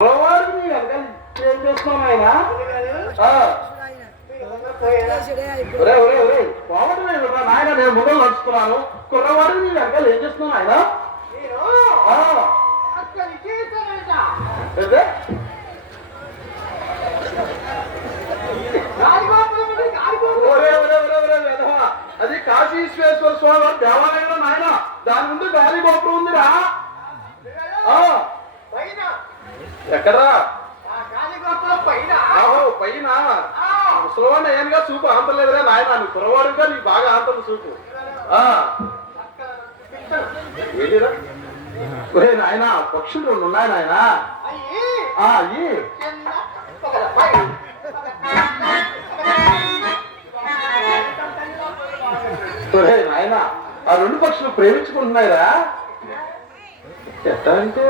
ఏం చేస్తున్నావు ఆయన నాయన నేను ముందలు నడుచుకున్నాను. కుర్రవాడిని నీ వెనకాల ఏం చేస్తున్నావు ఆయన? అది కాశీశ్వేశ్వర స్వామి దేవాలయంలో నాయన, దాని ముందు గాలి గోపురం ఉందిరా. ఎక్కడరా? పైన ముసలివాడిని ఏమిగా చూపు ఆంతలేదురా నాయన. నువ్వు కురవాడుగా నీకు బాగా ఆంతలు చూపు. ఏంటిరా నాయన? పక్షులు రెండు ఉన్నాయి నాయన. నాయన ఆ రెండు పక్షులు ప్రేమించుకుంటున్నాయిరా. ఎట్లా అంటే